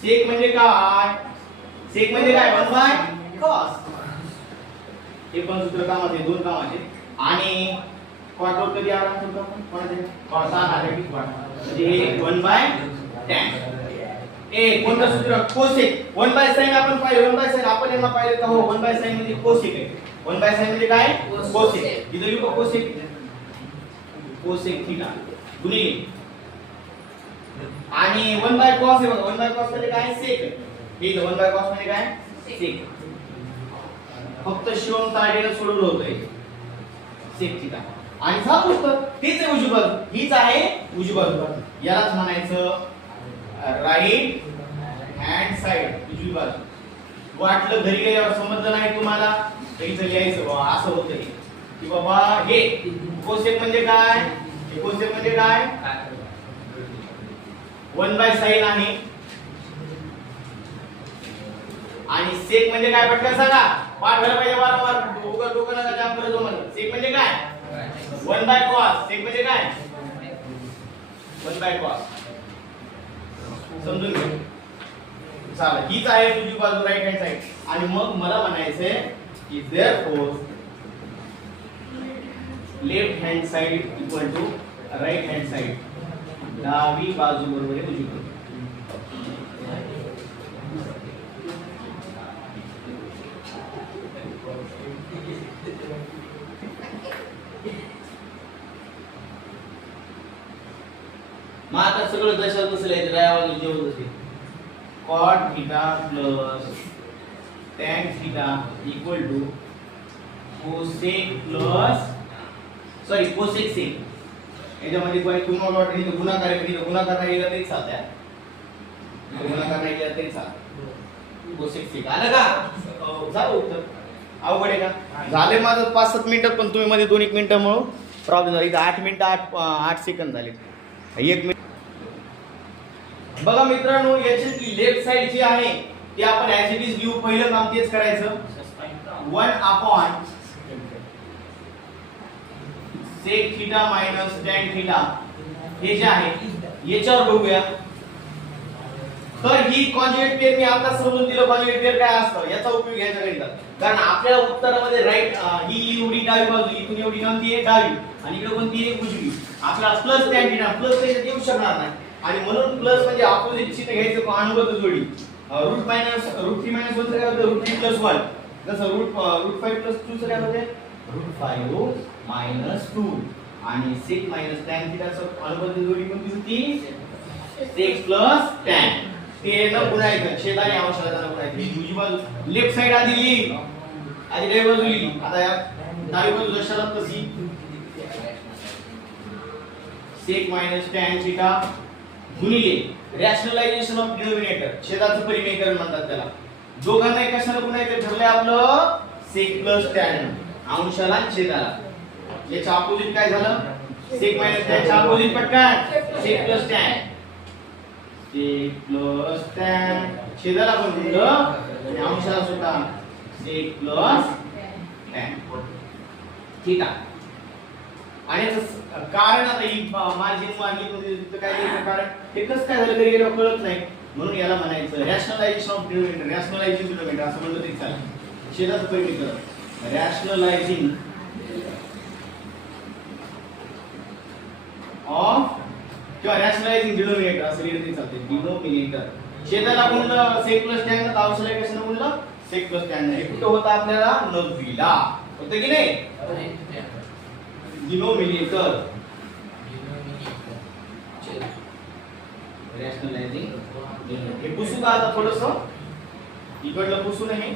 सेक म्हणजे काय. 1/cos. हे पण सूत्र कामाचे. 2 कामाचे. आणि क्वाड्रॉट कधी आराम करतो आपण कोणाचे. cos आले की म्हणजे हे 1/tan. कोणतं सूत्र. कोसेक. 1/sin आपण पाहिलं. 1/sin आपण यांना पाहिलं का हो. 1/sin म्हणजे कोसेक आहे. 1/sin म्हणजे काय. कोसेक. इथं लिहू कोसेक. कोसेक थीटा गुणिले आणि 1/cos हे बघा. 1/cos म्हणजे काय. सेक. हे 1/cos म्हणजे काय. सेक. फक्त शिवम ताडेनं सोडवलं होतं सेक थीटा. आणि झालं उत्तर. तेच आहे उजवी बाजू. हीच आहे उजवी बाजू. यालाच म्हणायचं राईट हँड साइड. उजवी बाजू. वाटलं घरी गेल्यावर समजलं नाही तुम्हाला तर इथं लिहायचं बाबा असं होतं की बाबा हे कोसेक म्हणजे काय. हे कोसेक म्हणजे काय. 1/sin आहे. आणि सेक म्हणजे काय पटकन सांगा. पाठ झालं पाहिजे वारंवार. उगाच डोकं नका जाम करत तुम्हाला. सेक म्हणजे काय. 1/cos. सेक म्हणजे काय. 1/cos. समजून घ्या. चला हीच आहे तुझी बाजू राईट हँड साइड. आणि मग मला म्हणायचंय की therefore left hand side equal to right hand side. डावी बाजू बरोबर आहे उजवी बाजू. मग आता सगळं दशा कसं लिहायचं. डाव्या बाजूला जेवढं असेल cot theta plus tan theta equal to cosec plus cosec sec. याच्यामध्ये काही तुम्हाला वाटतं इथं गुणाकार आहे. इथं गुणाकार नाही केला तरी चालतंय. गुणाकार नाही केला तरी चालतं. cosec sec आलं का. झालं उत्तर. अवघड आहे का. झाले माझं 5-7 मिनिटं. पण तुम्ही मध्ये 2-1 मिनिटामुळे प्रॉब्लेम झाला. इथं 8 मिनिटं 8 सेकंद झाले. 1 मिनिट. बघा मित्रांनो याची लेफ्ट साइड जी आहे ती आपण ऍज इट इज लिहू. पहिलं काम तेच करायचं. 1 sec theta minus tan theta हे जे आहे याच्यावर बघूया. तर ही कॉन्जुगेट पेअर मी आता समजून दिलं. कॉन्जुगेट पेअर काय असतं याचा उपयोग घ्यायचा गणितात. कारण आपल्या उत्तरामध्ये राईट ही एवढी डावी बाजू इथून एवढी कोणती आहे डावी आणि इकडे कोणती आहे उजवी. आपल्याला प्लस tan theta प्लस त्याच्यात येऊ शकणार नाही. आणि म्हणून प्लस म्हणजे ऑपोजिट चिन्ह घ्यायचं. अनुबंध जोडी. रूट 3 - 1 काय होतं. रूट 3 + 1. जसं रूट 5 + 2 काय होते. रूट 5 - 2. आणि sec - tan theta चं अनुबंध जोडी कोणती होती. sec + tan. ते न गुणायचं. छेद आणि अंशाला न गुणायचं. ही उजवी बाजू लेफ्ट साइड आधी लिहिली. आधी डावी बाजू लिहिली. आता या डावी बाजू दशाला तशी sec - tan theta गुणिले रॅशनलायझेशन ऑफ डिनोमिनेटर. छेदाचं परिमेयकरण म्हणतात त्याला. दोघांना कशाला गुणायचं ठरलंय आपलं. sec + tan. अंशाला छेदाला. याच्या अपोजिट काय झालं. sec - tan च्या अपोजिट पटकन sec + tan. sec + tan छेदाला पण गुणलं आणि अंशाला सुद्धा sec + tan. ठीक आहे. आणि कारण आता ही मार्जिन मागितली काय कारण हे कसं काय झालं घरी गेल्यावर कळत नाही. म्हणून याला म्हणायचं rationalisation of denominator. Rationalising denominator असं म्हणलं तरी चालेल. छेदाचं परिमेयकरण. रॅशनलायझिंग ऑफ किंवा रॅशनलायझिंग डिनोमिनेटर असं लिहिलं तरी चालते. डिनोमिनेटर छेदाला गुणलं सेक प्लस टॅन ला, तावसला कशाने गुणलं सेक प्लस टॅन ने. हे कुठं होतं आपल्याला 90 ला होतं की नाही. डिनोमिनेटर रॅशनलायझिंग हे पुसू का आता थोडंसं इकडलं पुसू नाही.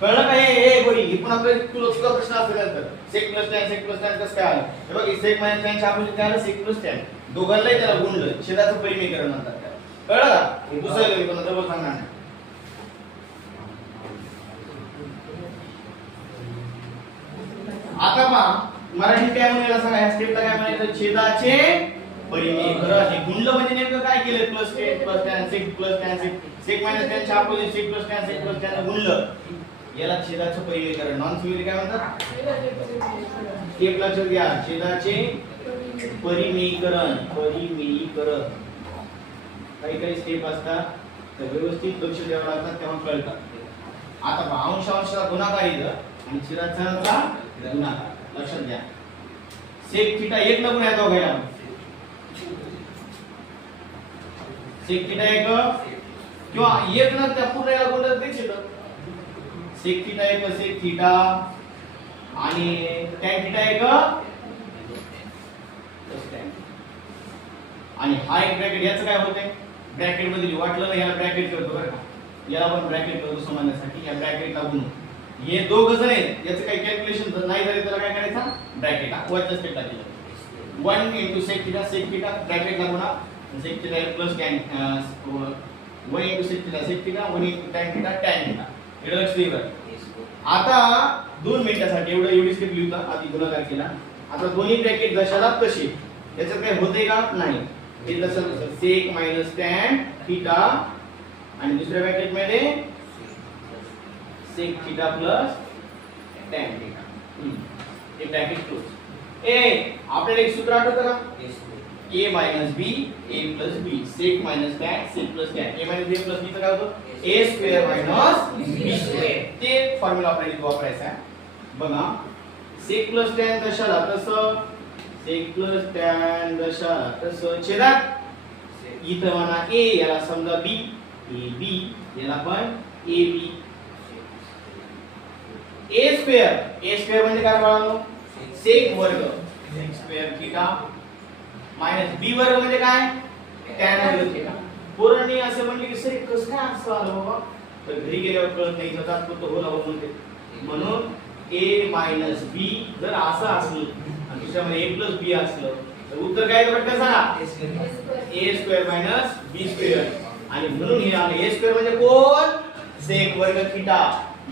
कळलं काय हे गोळी हे पुन्हा तुला सुद्धा प्रश्न असेल तर सेक प्लस टॅन कसं काय आलं. हे बघ सेक मायनस टॅन च्या आपण काय आलं सेक प्लस टॅन दोघांनाही त्याला गुणलं छेदाचं परिमीकरण म्हणतात त्याला. कळलं का. हे पुसायला मी पण डबल सांगणार नाही. आता पहा मराठीत काय म्हणायला सांगा. ह्या स्टेपला काय म्हणायचं छेदाचे परिमीकरण. हे गुणलं म्हणजे नेमकं काय केलं plus tan sec plus tan sec minus tan च्या अपोजिट सेक प्लस टॅन गुणलं याला छेदाचं परिमीकरण. नॉन सिव्हिल काय म्हणतात स्टेप लक्षात घ्या. छेदाचे परिमीकरण काही काही स्टेप असतात तर व्यवस्थित लक्ष द्यावं लागतात तेव्हा कळतात. आता पहा अंश गुणाकार इथं आणि छेदाचा गुणाकार लक्षात घ्या. सेक थीटा 1 न गुणायचा दोघांना सेक थीटा 1 किंवा 1 न त्या पूर्ण याला गुणलं ते छेद सेक थीटा 1 सेक थीटा आणि टॅन थीटा 1 आणि हा एक ब्रॅकेट याचं काय होतंय ब्रॅकेट मध्ये वाटलं ना याला ब्रॅकेट करतो बरं का. याला आपण ब्रॅकेट करतो समजण्यासाठी. या ब्रॅकेटला गुणू हे दोघं जण आहेत याचं काही कॅल्क्युलेशन तर नाही झाले तर काय करायचं ब्रॅकेट वरच्या स्टेपला केलं 1 into sec theta ब्रॅकेटला गुणा sec theta plus tan 1 into sec theta 1 into tan theta एवढं लक्ष द्या. आता 2 मिनिटासाठी एवढी स्टेप लिहूया. आधी गुणाकार केला. आता दोन्ही ब्रॅकेट जशाला तशी याच्यात काय होते का नाही. हे जसं sec minus tan theta आणि दुसऱ्या ब्रॅकेट मध्ये sec theta plus tan theta. हे ब्रॅकेट क्लोज. आपल्याला एक सूत्र आठवतं का a minus b a plus b sec minus tan sec plus tan a minus b plus b चं काय होतं a square minus b square. ते फॉर्म्युला आपल्याला इथे वापरायचा आहे. बघा sec plus tan दशाला तसं sec plus tan दशाला तसं छेदात इथं म्हणा a याला समजा b a b याला पण a b a square म्हणजे काय बाळांनो sec वर्ग sec square theta minus b वर्ग म्हणजे काय tan वर्ग theta. पोरांनी असं म्हणले की सर कसं काय असं आलं बाबा तर घरी गेल्यावर कळत नाही तर तात्पुरतं होला म्हणते. म्हणून a b जर असं असलं आणि दुसऱ्यामध्ये a b असलं तर उत्तर काय येतं पटकन सांगा a square b square. आणि म्हणून हे आले a square म्हणजे कोण sec वर्ग थीटा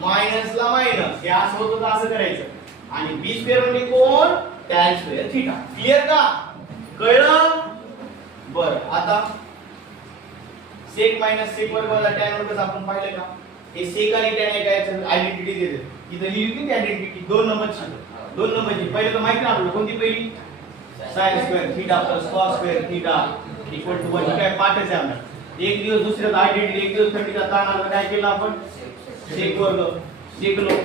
मायनस ला मायनस हे असं होतं तर असं करायचं आणि b square म्हणजे कोण tan square थीटा. क्लियर का कळलं बरं. आता sec minus sec वर्ग वजा tan वर्ग आपण पाहिलं का हे sec आणि tan एकाच आयडेंटिटी देते. इथं लिहिली होती ती आयडेंटिटी 2 नंबरची पहिलं तर माहिती ना आपल्याला कोणती पहिली sin square theta plus cos square theta equal to 1 काय पाठच आहे आपल्याला. एक दिवस दुसऱ्याचा आयडेंटिटी एक दिवस थंडीचा ताण आला काय केलं आपण sec वर्ग शिकलो.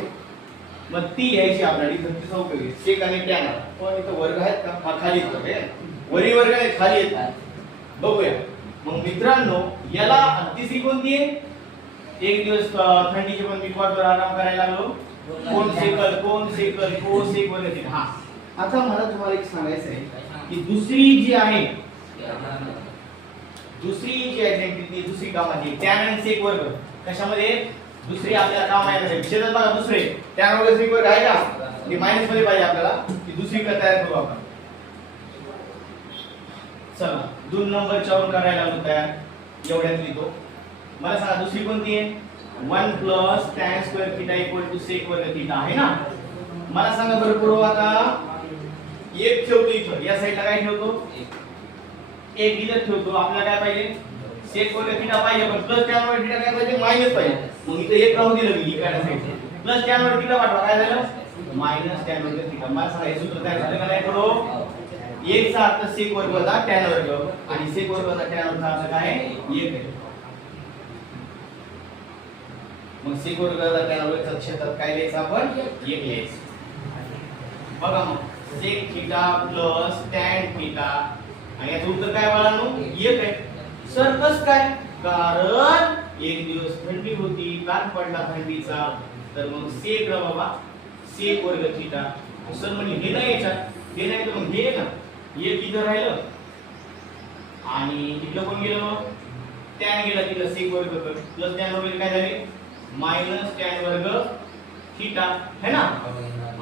मग ती यायची आपल्याला इथं ती उपयोगी sec आणि tan. पण इथं वर्ग आहेत का खाली येतात वरी वर्ग आहे खाली येतात बघूया. मग मित्रांनो याला तिसरी कोणती आहे एक दिवस थंडीचे पण मी कॉटवर आराम करायला लागलो कोण सेक वर्ग थीटा. हा आता मला तुम्हाला एक सांगायचं आहे की दुसरी जी आयडेंटिटी दुसरी कामाची tan आणि sec वर्ग कशामध्ये दुसरी आपल्याला काम आहे विषयात बघा दुसरे tan वर्ग sec वर्ग आहे का हे मायनस मध्ये पाहिजे आपल्याला की दुसरी का तयार करू आपण. चला 2 नंबरच्या वर करायला लागलो तयार एवढ्यात लिहितो. मला सांगा दुसरी कोणती आहे 1 plus tan square theta equal to sec वर्ग थीटा आहे ना. मला सांगा बरं पुढे आता एक ठेवतो इथं या साइडला काय ठेवतो एक इथं ठेवतो. आपल्याला काय पाहिजे sec वर्ग थीटा पाहिजे पण प्लस tan वर्ग थीटा काय पाहिजे मायनस पाहिजे. मग इथं एक राहून दिलं मी इकडच्या साइडला प्लस tan वर्ग थीटा पाठवा काय झालं मायनस tan वर्ग थीटा. मला सांगा हे सूत्र काय झालं का नाही पुढे एक चा अर्थ sec वर्ग वजा tan वर्ग आणि sec वर्ग वजा tan वर्ग अर्थ काय एक आहे. मग sec वर्ग वजा tan वर्गच्या क्षेत्रात काय लिहायचं आपण एक लिहायचं. बघा मग sec theta plus tan theta आणि याचं उत्तर काय बाळांनो एक आहे. सर कसं काय कारण एक दिवस थंडी होती, कान पडला थंडीचा, तर मग सेक रा बाबा, सेक वर्ग थिटा. सर म्हणजे हे नाही याच्यात, हे नाही तर मग हे ना, एक इथं राहिलं आणि इथलं कोण गेलं मग टॅन गेला, तिथं सेक वर्ग प्लस टॅन वर्ग काय झाले मायनस टॅन वर्ग थिटा है ना.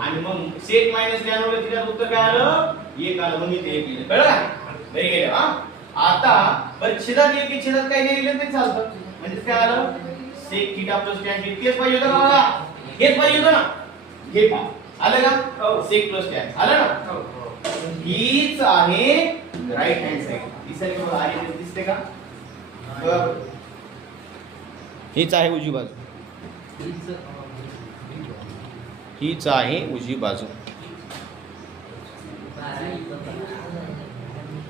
आणि मग सेक मायनस टॅन वर्ग थिटाचं उत्तर काय आलं, एक आलं. मग इथे एक गेलं, कळलं का नाही गेलं. हा आता बरं छेदात एक छेदात काही नाही गेलं तरी चालतं. म्हणजे काय आलं sec theta plus tan theta. तेच पाहिजे होतं का मला, हेच पाहिजे होतं ना, हे पहा आलं का सेक प्लस टॅन आलं ना. हीच आहे राईट हँड साइड. दिसेल का आली दिसते का, हीच आहे उजवी बाजू, हीच आहे उजवी बाजू,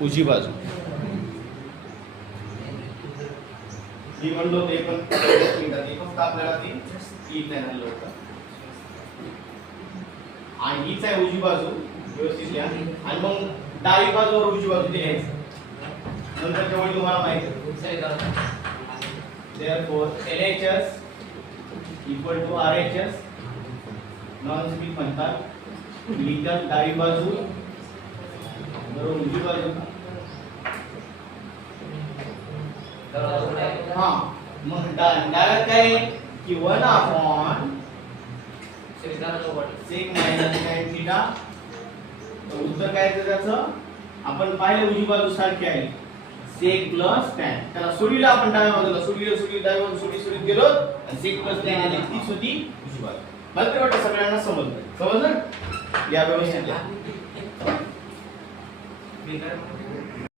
उजवी बाजू. ही म्हणलो ते पण फक्त आपल्याला ती आणलं होतं. आणि हीच आहे उजवी बाजू, व्यवस्थित लिहा. आणि मग डावी बाजूवर उजवी बाजू ते लिहायचं. नंतरच्या वेळी तुम्हाला माहिती आहे. Therefore, LHS equal to RHS. Non speak म्हणतात. लिहितात डावी बाजू बरोबर उजवी बाजू. हा मग डाव्यात काय की 1 upon sec minus tan theta. उत्तर काय येतं त्याचं, आपण पाहिलं उजवी बाजू सारखी आहे सेक प्लस टॅन. त्याला सोडीला आपण डाव्या बाजूला सोडली डाव्या बाजूला सोडीत गेलो आणि सेक प्लस टॅन आली, तीच होती उजवी बाजू. मला तर वाटतं सगळ्यांना समजलं या व्यवस्थित.